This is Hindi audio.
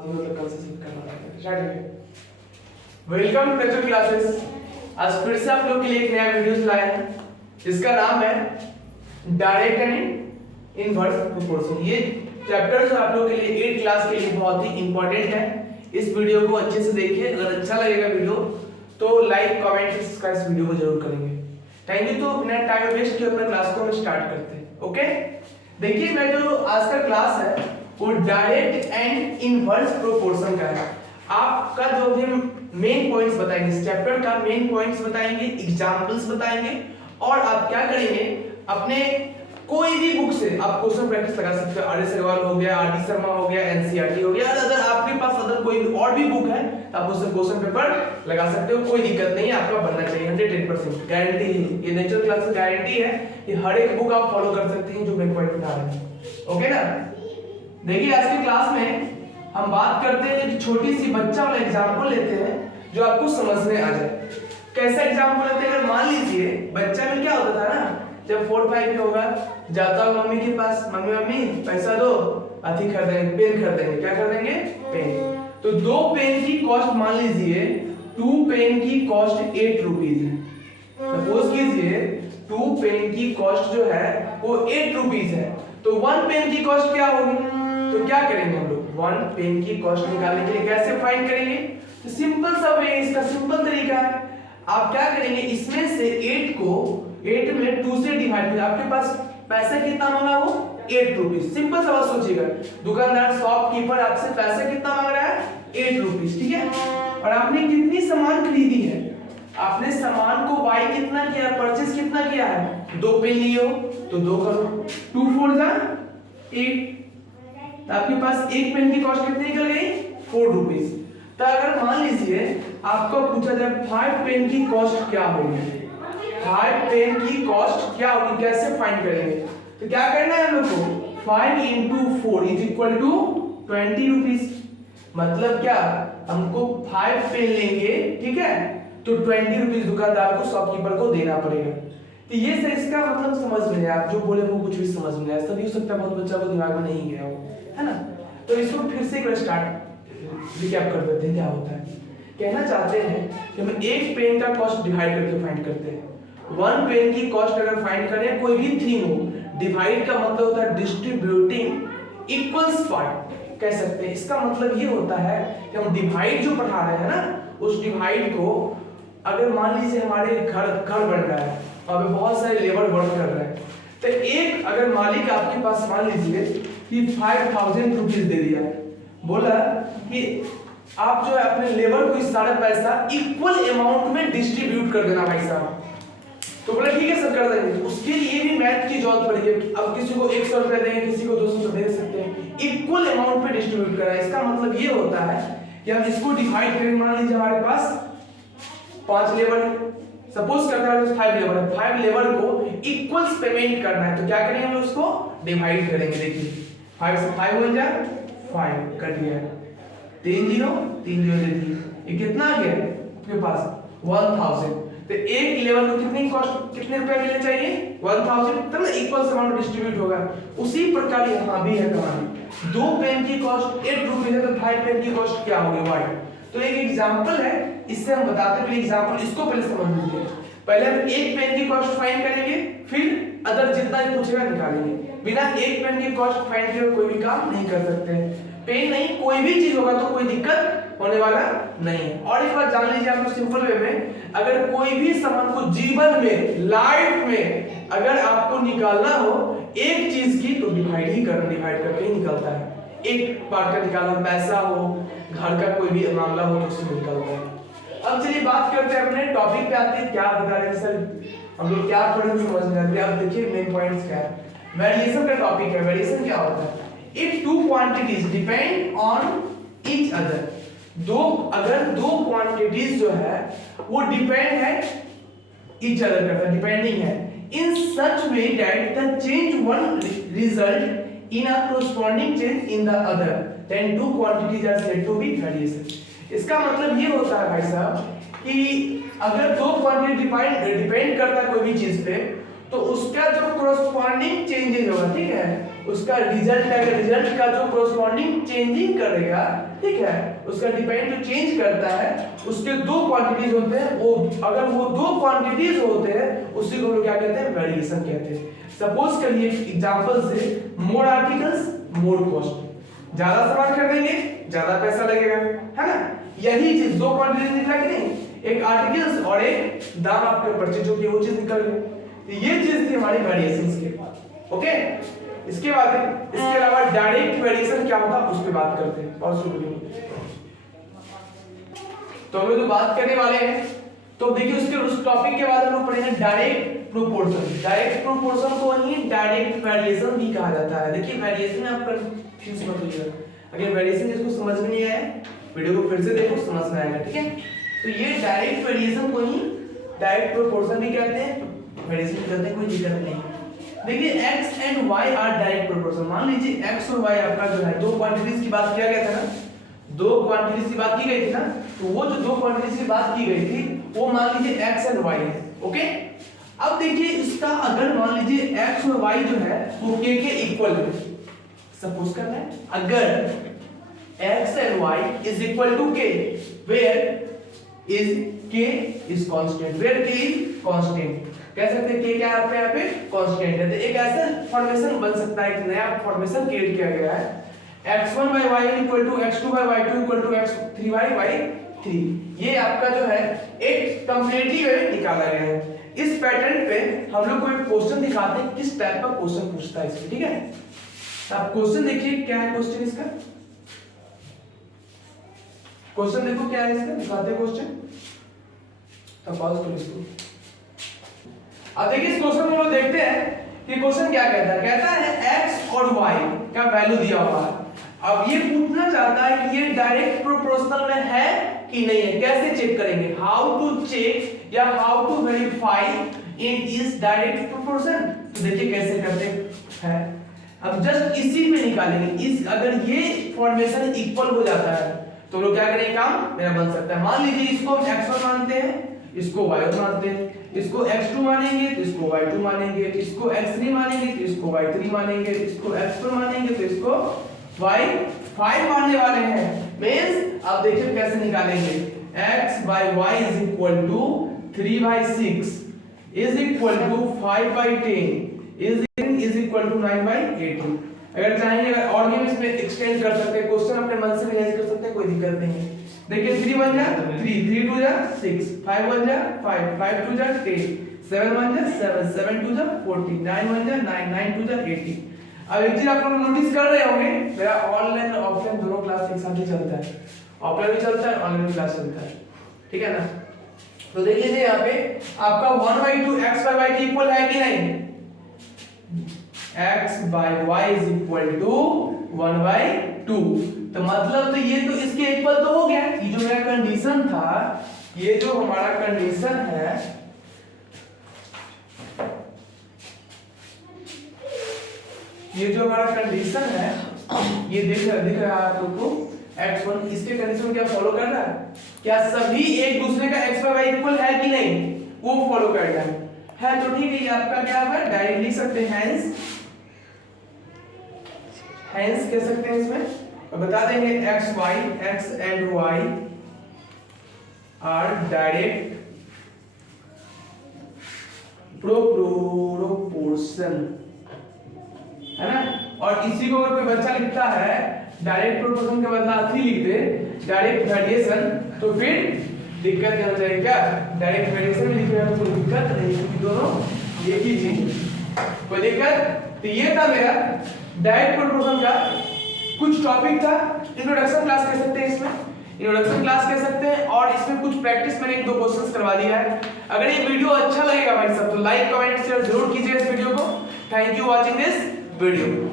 मतलब कल से शिफ्ट करना पड़ेगा। स्टार्ट करिए। Welcome to Techo classes. आज फिर से आप लोग के लिए एक नया वीडियो लाए हैं जिसका नाम है डायरेक्ट एंड इनवर्स प्रोपोर्शन। ये चैप्टर जो आप लोग के लिए 8 क्लास के लिए बहुत ही इंपॉर्टेंट है। इस वीडियो को अच्छे से देखिए। अगर अच्छा लगेगा वीडियो तो लाइक कमेंट सब्सक्राइब इस वीडियो को जरूर करेंगे। Thank you. तो बिना टाइम वेस्ट किए अपने क्लास को हम स्टार्ट करते हैं। ओके, देखिए मैं जो आज का क्लास है वो डायरेक्ट एंड इनवर्स प्रोपोर्शन का है। आपका जो भी मेन पॉइंट्स बताएंगे, इस चैप्टर का मेन पॉइंट्स बताएंगे, एग्जांपल्स बताएंगे और आप क्या करेंगे, अपने कोई भी बुक से आप क्वेश्चन प्रैक्टिस लगा सकते हो। आर.एस. अग्रवाल हो गया, आर.डी. शर्मा हो गया, एनसीईआरटी हो गया। अगर आपके पास अदर कोई और भी बुक है तो आप उससे क्वेश्चन पेपर लगा सकते हो। कोई दिक्कत नहीं है, आपका बनना चाहिए। 110% गारंटी है। ये नेचुरल क्लास की गारंटी है कि हर एक बुक आप फॉलो कर सकते हैं जो मेन पॉइंट बता रहे हैं। ओके ना। देखिए आज की क्लास में हम बात करते हैं कि छोटी सी बच्चा वाला एग्जांपल लेते हैं जो आपको समझ में आ जाए। कैसा एग्जांपल लेते हैं? अगर मान लीजिए बच्चा में क्या होता था ना, जब 4-5 में होगा, जाता हूं मम्मी के पास, मम्मी पैसा दो, अथी खरीदेंगे, पेन खरीदेंगे। क्या खरीदेंगे? पेन। तो 2 पेन की कॉस्ट मान लीजिए 2 पेन की कॉस्ट 8 रुपीज है। सपोज कीजिए 2 पेन की कॉस्ट जो है वो 8 रुपीज है। तो 1 पेन की कॉस्ट क्या होगी? तो क्या करेंगे हम लोग? 1 पेन की कॉस्ट निकालने के लिए कैसे फाइंड करेंगे? तो सिंपल सा वे, इसका सिंपल तरीका है। आप क्या करेंगे, इसमें से 8 को 8 में 2 से डिवाइड करिए। आपके पास पैसा कितना मांगा? वो 8 रुपीज। सिंपल सा बात सोचिएगा, दुकानदार शॉपकीपर आपसे पैसा कितना मांग रहा है? 8 रुपीज। ठीक है। और आपने कितनी सामान खरीदी है? आपने सामान को बाय कितना किया, परचेज कितना किया है? 2 पेन लिए हो तो 2 करो, 2 4 जा 8। तो आपके पास एक पेन की कॉस्ट कितनी निकल गई? 4 रुपीज। तो अगर मान लीजिए आपको पूछा जाए 5 पेन की कॉस्ट क्या होगी, 5 पेन की कॉस्ट क्या होगी, कैसे फाइंड करेंगे? तो क्या करना है हम लोग को? 5 × 4 = 20 रुपीज। मतलब क्या, हमको 5 पेन लेंगे, ठीक है, तो 20 रुपीज दुकानदार को, शॉपकीपर को देना पड़ेगा। तो ये से इसका मतलब समझ में आप जो बोले वो कुछ भी समझ में आया। तभी हो सकता है बहुत बच्चा को दिमाग में नहीं गया हो, है ना। तो इसको फिर से एक स्टार्ट रिकैप कर देते हैं क्या होता है। कहना चाहते हैं कि हम एक पेन का कॉस्ट डिवाइड करके फाइंड करते हैं। 1 पेन की कॉस्ट अगर फाइंड करें, कोई भी थीम हो, डिवाइड का मतलब होता है डिस्ट्रीब्यूटिंग इक्वल्स पार्ट कह सकते हैं। इसका मतलब ये होता है कि हम डिवाइड जो पढ़ा रहे हैं ना, उस डिवाइड को अगर मान लीजिए हमारे घर बन रहा है और बहुत सारे लेबर वर्क कर रहे हैं, तो एक अगर मालिक आपके पास मान लीजिए कि 5000 रुपीज दे दिया है, बोला कि आप जो है अपने लेबर को इस सारा पैसा इक्वल अमाउंट में डिस्ट्रीब्यूट कर देना भाई साहब। तो बोला ठीक है सर कर देंगे। तो उसके लिए भी मैथ की जरूरत पड़ी है। अब किसी को 100 रुपए देंगे, किसी को 200 दे सकते हैं, इक्वल अमाउंट में डिस्ट्रीब्यूट करना है। इसका मतलब ये होता है कि हम इसको डिवाइड करें। मान लीजिए हमारे पास 5 लेबर है, सपोज करते हैं 5 लेबर है, 5 लेबर को इक्वल्स पेमेंट करना है। तो क्या करेंगे हम उसको डिवाइड करेंगे। देखिए 5 से 5 हो जाए, 5 कट गया, 3 0 3 0 दे दिए। ये कितना आ गया आपके पास? 1000। तो एक लेबर को कितनी कॉस्ट, कितने रुपए मिलने चाहिए? 1000, तब ना इक्वल अमाउंट डिस्ट्रीब्यूट होगा। उसी प्रकार यहाँ भी है कहानी। 2 पेन की कॉस्ट 8 रुपए है, तो 5 पेन की कॉस्ट क्या होगी? 1। तो एक एग्जांपल है, इससे हम बताते हैं। एग्जांपल इसको पहले समझ लीजिए। पहले हम एक पेन की कॉस्ट फाइंड करेंगे, फिर अदर जितना ही पूछेगा निकालेंगे। बिना एक पेन की कॉस्ट फाइंड किए कोई भी काम नहीं कर सकते। पेन नहीं, कोई भी चीज होगा तो कोई दिक्कत होने वाला नहीं। और एक बात जान लीजिए आप लोग सिंपल वे में, अगर कोई भी सामान को जीवन में, लाइफ में अगर आपको निकालना हो एक चीज की, तो डिवाइड करके ही निकलता है। एक पार्ट का निकालना, पैसा हो, घर का कोई भी मामला हो तो उससे निकलता है। अब चलिए बात करते हैं, अपने टॉपिक पे आते हैं। क्या बता रहे हैं सर, हम लोग क्या पढ़े समझ में आते हैं। अब देखिए मेन पॉइंट्स क्या है। वेरिएशन का टॉपिक है। वेरिएशन क्या होता है? If 2 quantities depend on each other. अगर 2 क्वांटिटीज जो है वो डिपेंड है ईच अदर करता, डिपेंडिंग है, in such way that the change one result in a corresponding change in the other, then 2 quantities are said to be variation। इसका मतलब ये होता है भाई साहब कि अगर 2 क्वांटिटी डिपेंड करता है कोई भी चीज पे, तो उसका जो corresponding चेंजेस होगा, ठीक है, उसका रिजल्ट का जो corresponding चेंजिंग करेगा ठीक है, उसका डिपेंड जो चेंज करता है उसके दो क्वांटिटीज होते हैं, वो अगर वो दो क्वांटिटीज होते हैं उसी को हम लोग क्या कहते हैं, वेरिएशन कहते हैं। सपोज करिए एग्जांपल से मोर आर्टिकल्स मोर कॉस्ट, ज्यादा सामान खरीदेंगे ज्यादा पैसा लगेगा, है ना। यही चीज दो क्वांटिटी निकला कि नहीं, एक आर्टिकल्स और एक दाम आपके परचेज हो गया, वो चीज निकल गई। तो ये चीज थी हमारी वेरिएशंस के। ओके, इसके बाद इसके अलावा डायरेक्ट वेरिएशन क्या होता है उस पे बात करते हैं। और सुनिए, तो हम लोग जो बात करने वाले हैं, तो देखिए उसके उस टॉपिक के बाद हम लोग पढ़ेंगे डायरेक्ट प्रोपोर्शन। डायरेक्ट प्रोपोर्शन को ही डायरेक्ट वेरिएशन भी कहा जाता है। देखिए वेरिएशन में आप कंफ्यूज मत होइएगा, अगर वेरिएशन जिसको समझ में नहीं आया वीडियो को फिर से देखो, समझ में आएगा, ठीक है। तो ये डायरेक्ट वेरिएशन को ही डायरेक्ट प्रोपोर्शन भी कहते हैं, वेरिएशन कहते हैं, कोई दिक्कत नहीं। देखिए x and y are direct proportion. मान लीजिए x और y आपका जो है दो क्वांटिटीज की बात किया गया था ना, दो क्वांटिटीज की बात की गई थी ना, तो वो जो दो क्वांटिटीज की बात की गई थी वो मान लीजिए x एंड y है। ओके, अब देखिए इसका अगर मान लीजिए x और y जो है वो k के इक्वल है, सपोज करना है अगर x and y is equal to k, where is k is constant, where k is constant, कह सकते हैं k क्या है यहाँ पे कांस्टेंट है। तो एक ऐसा फॉर्मेशन बन सकता है, एक नया फॉर्मेशन क्रिएट किया गया है, x1 by y equal to x2 by y2 equal to x3 by y3। ये आपका जो है एक कंप्लीटली वे निकाला गया है। इस पैटर्न पे हम लोग को एक क्वेश्चन दिखाते हैं किस टाइप का क्वेश्चन पूछता है इसमें, ठीक है। तो आप क्वेश्चन देखिए क्या है, क्वेश्चन इसका, क्वेश्चन देखो क्या है इसका, दिखाते हैं क्वेश्चन। तो पॉज करो इसको। अब देखिए इस क्वेश्चन में हम लोग देखते हैं कि क्वेश्चन क्या कहता है, कहता है x और y का वैल्यू दिया हुआ है। अब ये पूछना चाहता है कि ये डायरेक्ट प्रोपोर्शनल में है कि नहीं है, कैसे चेक करेंगे, हाउ टू चेक या how to verify in is direct proportion. तो देखिए कैसे करते हैं, अब जस्ट इसी में निकालेंगे, इस अगर ये फॉर्मेशन इक्वल हो जाता है तो लोग क्या करेंगे, काम मेरा बन सकता है। मान लीजिए इसको हम x1 मानते हैं, इसको y1 मानते हैं, इसको x2 मानेंगे तो इसको y2 मानेंगे, इसको x3 मानेंगे तो इसको y3 मानेंगे, इसको x4 मानेंगे तो इसको y5 मानने वाले हैं। मींस अब देखिए कैसे निकालेंगे, x by y is equal to 3 by 6 is equal to 5 by 10 is equal to 9 by 18। अगर चाहेंगे अगर और भी इसमें एक्सटेंड कर सकते हैं, क्वेश्चन अपने मन से रिवाइज कर सकते हैं, कोई दिक्कत नहीं है। देखिए 3 1 जा 3, 3 2 जा 6, 5 1 जा 5, 5 2 जा 10, 7 1 जा 7, 7 2 जा 14, 9 1 जा 9, 9 2 जा 18। अब एक चीज आप लोग नोटिस कर रहे होंगे, मेरा ऑनलाइन और ऑफलाइन दोनों क्लास एक साथ ही चलता है, ऑफलाइन भी चलता है ऑनलाइन भी क्लास चलता है, ठीक है ना। तो देख लीजिए यहाँ पे आपका 1/2 x by y के इक्वल है कि नहीं, x by y is equal to 1/2। तो मतलब तो ये तो इसके इक्वल तो हो गया। ये जो मेरा कंडीशन था, ये जो हमारा कंडीशन है, ये जो हमारा कंडीशन है, ये दिख रहा है आप लोग को x1, इसके कंडीशन क्या फॉलो कर रहा है, क्या सभी एक दूसरे का x by y इक्वल है कि नहीं, वो फॉलो कर रहा है। तो ठीक है, ये आपका क्या है, डायरेक्ट लिख सकते हैं, हेंस कह सकते हैं इसमें, और बता देंगे x and y are direct proportion, है ना। और इसी को अगर कोई बच्चा लिखता है डायरेक्ट प्रोपोर्शन के बदला अथी लिख दे डायरेक्ट वेरिएशन, तो फिर दिक्कत नहीं हो जाएगी। क्या डायरेक्ट वेरिएशन में लिखेगा तो कोई दिक्कत नहीं, क्योंकि दोनों एक ही चीज, कोई दिक्कत। तो ये था मेरा डायरेक्ट प्रोपोर्शन का कुछ टॉपिक था, इंट्रोडक्शन क्लास कह सकते हैं, इसमें इंट्रोडक्शन क्लास कह सकते हैं। और इसमें कुछ प्रैक्टिस मैंने 1-2 क्वेश्चंस करवा दिया है। अगर ये वीडियो अच्छा लगेगा भाई सब, तो लाइक कमेंट शेयर जरूर कीजिए इस वीडियो को। Thank you watching this video.